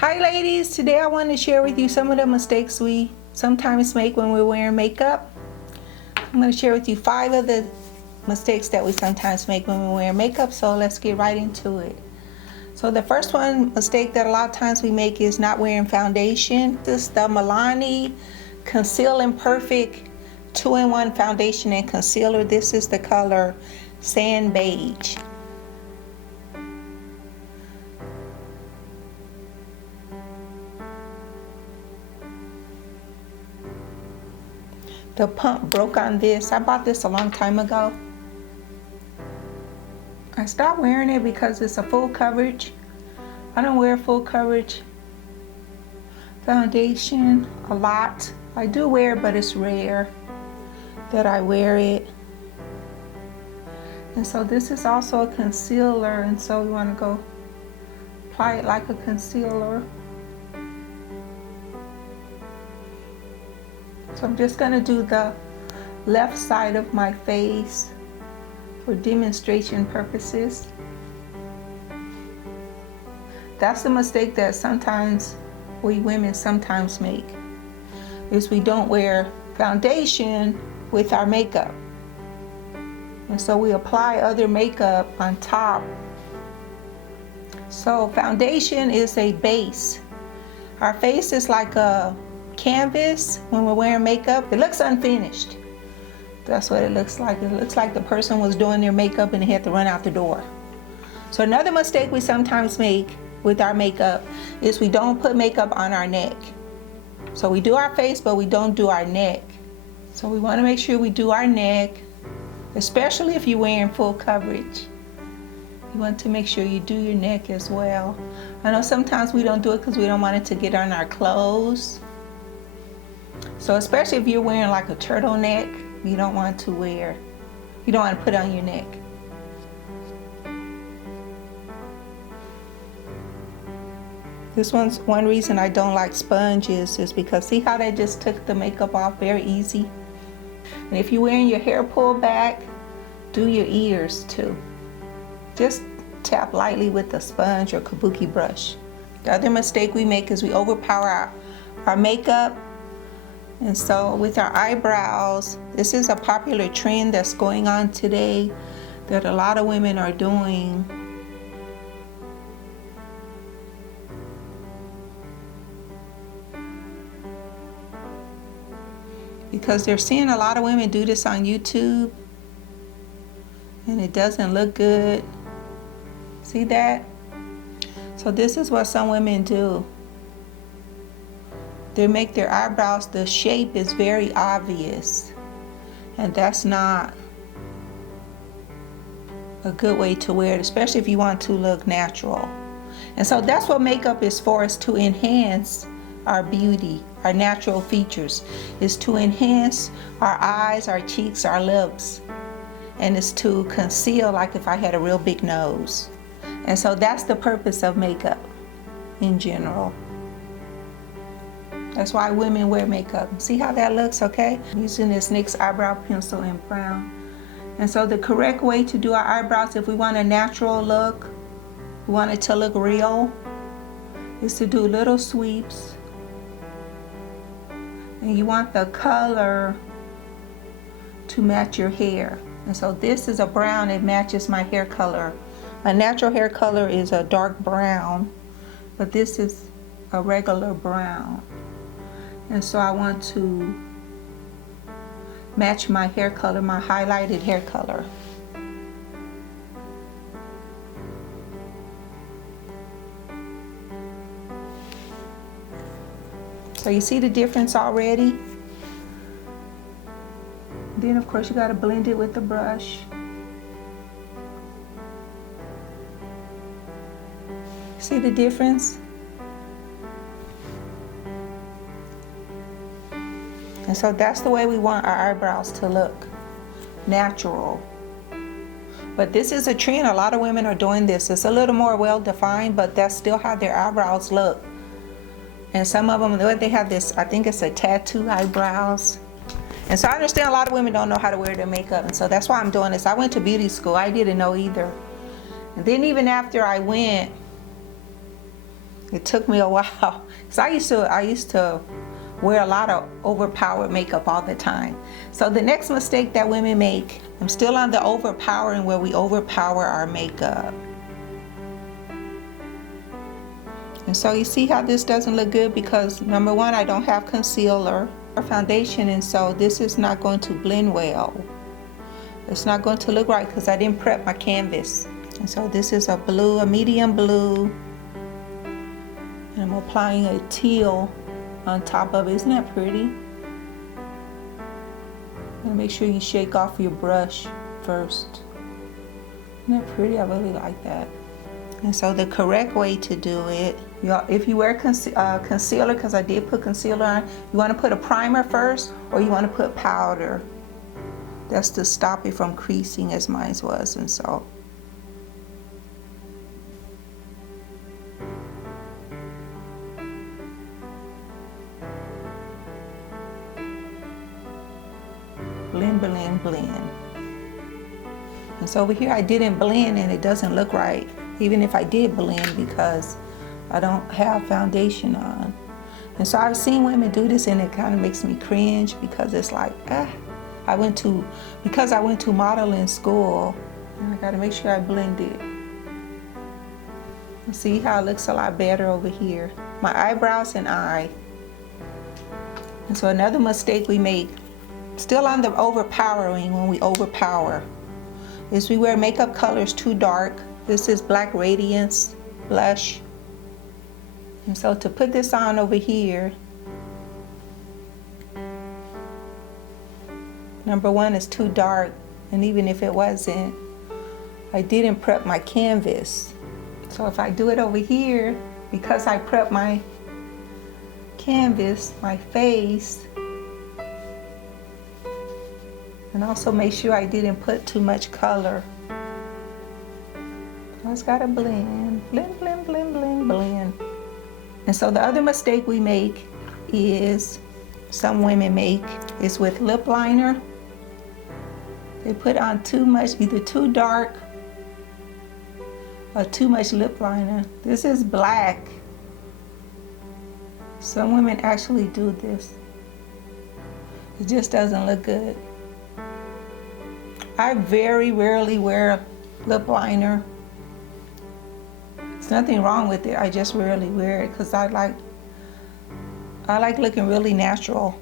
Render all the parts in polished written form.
Hi ladies, today I want to share with you some of the mistakes we sometimes make when we're wearing makeup. I'm going to share with you 5 of the mistakes that we sometimes make when we're wearing makeup, so let's get right into it. So the first mistake that a lot of times we make is not wearing foundation. This is the Milani Conceal and Perfect 2-in-1 foundation and concealer. This is the color Sand Beige. The pump broke on this. I bought this a long time ago. I stopped wearing it because it's a full coverage. I don't wear full coverage foundation a lot. I do wear it, but it's rare that I wear it. And so this is also a concealer, and so we want to go apply it like a concealer. So I'm just going to do the left side of my face for demonstration purposes. That's the mistake that sometimes we women sometimes make, is we don't wear foundation with our makeup. And so we apply other makeup on top. So foundation is a base. Our face is like a canvas when we're wearing makeup. It looks unfinished. That's what it looks like. It looks like the person was doing their makeup and they had to run out the door. So another mistake we sometimes make with our makeup is we don't put makeup on our neck. So we do our face, but we don't do our neck. So we want to make sure we do our neck, especially if you're wearing full coverage. You want to make sure you do your neck as well. I know sometimes we don't do it because we don't want it to get on our clothes. So especially if you're wearing like a turtleneck, you don't want to put on your neck. This one's one reason I don't like sponges is because see how they just took the makeup off very easy? And if you're wearing your hair pulled back, do your ears too. Just tap lightly with a sponge or kabuki brush. The other mistake we make is we overpower our makeup. And so with our eyebrows, this is a popular trend that's going on today that a lot of women are doing. Because they're seeing a lot of women do this on YouTube and it doesn't look good. See that? So this is what some women do. They make their eyebrows, the shape is very obvious, and that's not a good way to wear it, especially if you want to look natural. And so that's what makeup is for, is to enhance our beauty, our natural features, is to enhance our eyes, our cheeks, our lips, and it's to conceal, like if I had a real big nose. And so that's the purpose of makeup in general. That's why women wear makeup. See how that looks, okay? I'm using this NYX eyebrow pencil in brown. And so the correct way to do our eyebrows, if we want a natural look, we want it to look real, is to do little sweeps. And you want the color to match your hair. And so this is a brown, it matches my hair color. My natural hair color is a dark brown, but this is a regular brown. And so I want to match my hair color, my highlighted hair color. So you see the difference already? Then of course you got to blend it with the brush. See the difference? And so that's the way we want our eyebrows to look, natural. But this is a trend, a lot of women are doing this. It's a little more well defined, but that's still how their eyebrows look. And some of them, they have this, I think it's a tattoo eyebrows. And so I understand a lot of women don't know how to wear their makeup, and so that's why I'm doing this. I went to beauty school, I didn't know either. And then even after I went, It took me a while, because I used to wear a lot of overpowered makeup all the time. So the next mistake that women make, I'm still on the overpowering, where we overpower our makeup. And so you see how this doesn't look good, because number one, I don't have concealer or foundation, and so this is not going to blend well. It's not going to look right because I didn't prep my canvas. And so this is a blue, a medium blue, and I'm applying a teal on top of it. Isn't that pretty? And make sure you shake off your brush first. Isn't that pretty? I really like that. And so the correct way to do it, if you wear concealer, because I did put concealer on, you want to put a primer first, or you want to put powder. That's to stop it from creasing, as mine was. And so blend, blend, blend. And so over here I didn't blend, and it doesn't look right, even if I did blend, because I don't have foundation on. And so I've seen women do this, and it kind of makes me cringe, because it's like, because I went to modeling school, and I got to make sure I blend it. You see how it looks a lot better over here. My eyebrows and eye. And so another mistake we make, still on the overpowering, when we overpower, is we wear makeup colors too dark. This is Black Radiance blush. And so to put this on over here, number one, is too dark, and even if it wasn't, I didn't prep my canvas. So if I do it over here, because I prep my canvas, my face, and also make sure I didn't put too much color. I just gotta blend, blend, blend, blend, blend, blend. And so the other mistake we make is, some women make, is with lip liner. They put on too much, either too dark or too much lip liner. This is black. Some women actually do this. It just doesn't look good. I very rarely wear lip liner. There's nothing wrong with it. I just rarely wear it because I like looking really natural.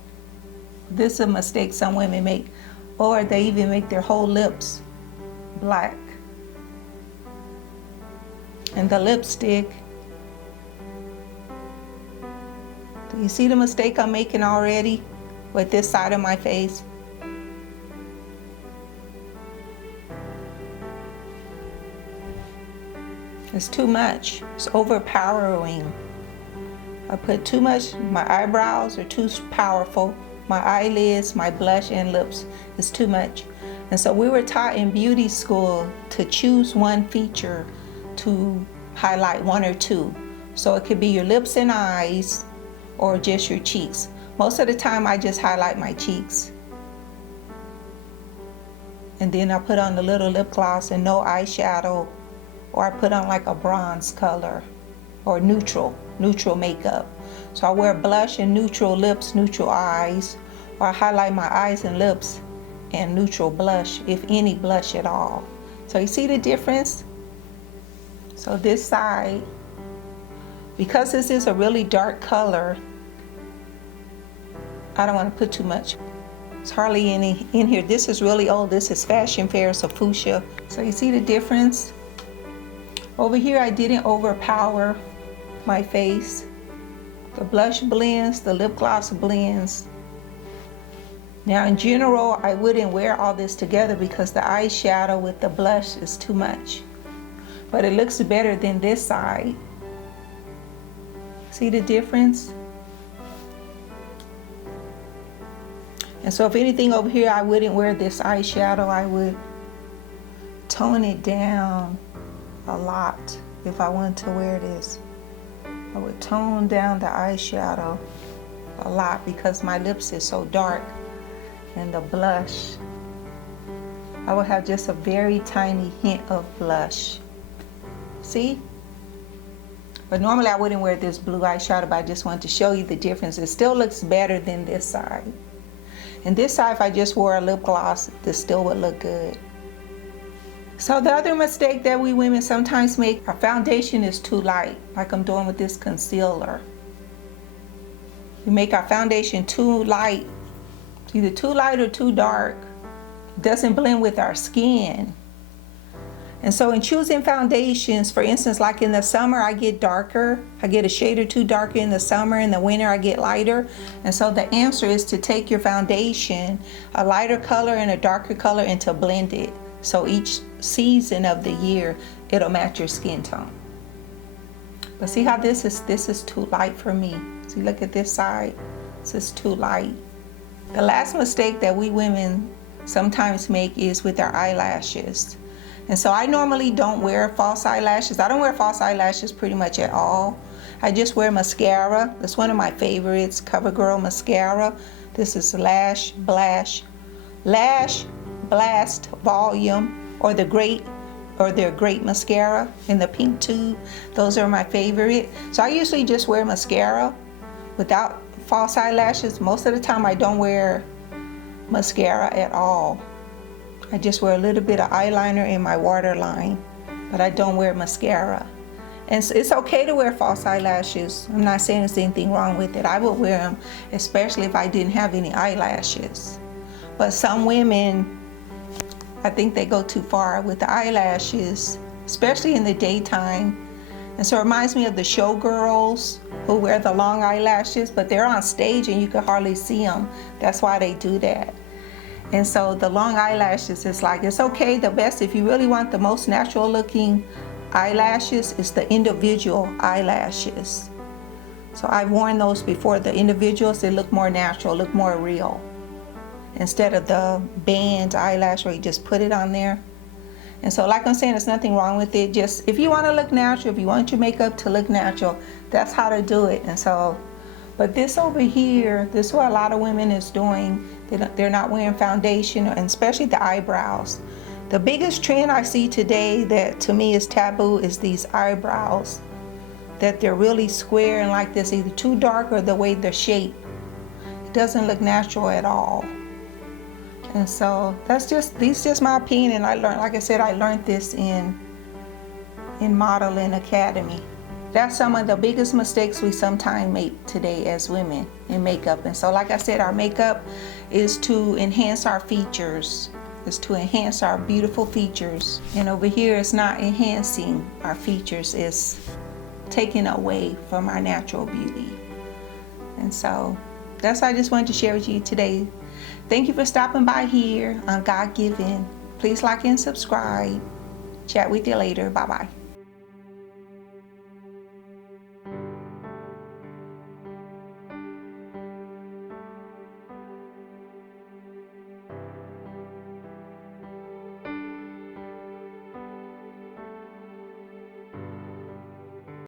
This is a mistake some women make, or they even make their whole lips black. And the lipstick. Do you see the mistake I'm making already with this side of my face? It's too much. It's overpowering. I put too much. My eyebrows are too powerful. My eyelids, my blush, and lips is too much. And so we were taught in beauty school to choose one feature to highlight, one or two. So it could be your lips and eyes, or just your cheeks. Most of the time I just highlight my cheeks. And then I put on the little lip gloss and no eyeshadow. Or I put on like a bronze color, or neutral makeup. So I wear blush and neutral lips, neutral eyes, or I highlight my eyes and lips and neutral blush, if any blush at all. So you see the difference? So this side, because this is a really dark color, I don't want to put too much. There's hardly any in here. This is really old. This is Fashion Fair, so fuchsia. So you see the difference? Over here I didn't overpower my face. The blush blends, the lip gloss blends. Now in general, I wouldn't wear all this together because the eyeshadow with the blush is too much. But it looks better than this side. See the difference? And so if anything over here, I wouldn't wear this eyeshadow. I would tone it down a lot. If I wanted to wear this, I would tone down the eyeshadow a lot because my lips is so dark, and the blush, I would have just a very tiny hint of blush. See? But normally I wouldn't wear this blue eyeshadow, but I just wanted to show you the difference. It still looks better than this side. And this side, if I just wore a lip gloss, this still would look good. So the other mistake that we women sometimes make, our foundation is too light, like I'm doing with this concealer. We make our foundation too light. It's either too light or too dark. It doesn't blend with our skin. And so in choosing foundations, for instance, like in the summer, I get darker. I get a shade or two darker in the summer. In the winter, I get lighter. And so the answer is to take your foundation, a lighter color and a darker color, and to blend it. So each season of the year, it'll match your skin tone. But see how this is too light for me. See, look at this side. This is too light. The last mistake that we women sometimes make is with our eyelashes. And so I normally don't wear false eyelashes. I don't wear false eyelashes pretty much at all. I just wear mascara. That's one of my favorites, CoverGirl mascara. This is Lash Blast Volume, or their great mascara in the pink tube. Those are my favorite. So I usually just wear mascara without false eyelashes. Most of the time I don't wear mascara at all. I just wear a little bit of eyeliner in my waterline, but I don't wear mascara. And so it's okay to wear false eyelashes. I'm not saying there's anything wrong with it. I would wear them, especially if I didn't have any eyelashes. But some women, I think they go too far with the eyelashes, especially in the daytime. And so it reminds me of the showgirls who wear the long eyelashes, but they're on stage and you can hardly see them. That's why they do that. And so the long eyelashes, it's like, it's okay. The best, if you really want the most natural looking eyelashes, is the individual eyelashes. So I've worn those before. The individuals, they look more natural, look more real, instead of the band eyelash where you just put it on there. And so like I'm saying, there's nothing wrong with it. Just if you want to look natural, if you want your makeup to look natural, that's how to do it. And so, but this over here, this is what a lot of women is doing. They're not wearing foundation, and especially the eyebrows. The biggest trend I see today that to me is taboo is these eyebrows, that they're really square and like this, either too dark or the way they're shaped. It doesn't look natural at all. And so this is just my opinion. And I learned, like I said, I learned this in Modeling Academy. That's some of the biggest mistakes we sometimes make today as women in makeup. And so like I said, our makeup is to enhance our features, is to enhance our beautiful features. And over here, it's not enhancing our features, it's taking away from our natural beauty. And so that's what I just wanted to share with you today. Thank you for stopping by here on God Given. Please like and subscribe. Chat with you later. Bye-bye.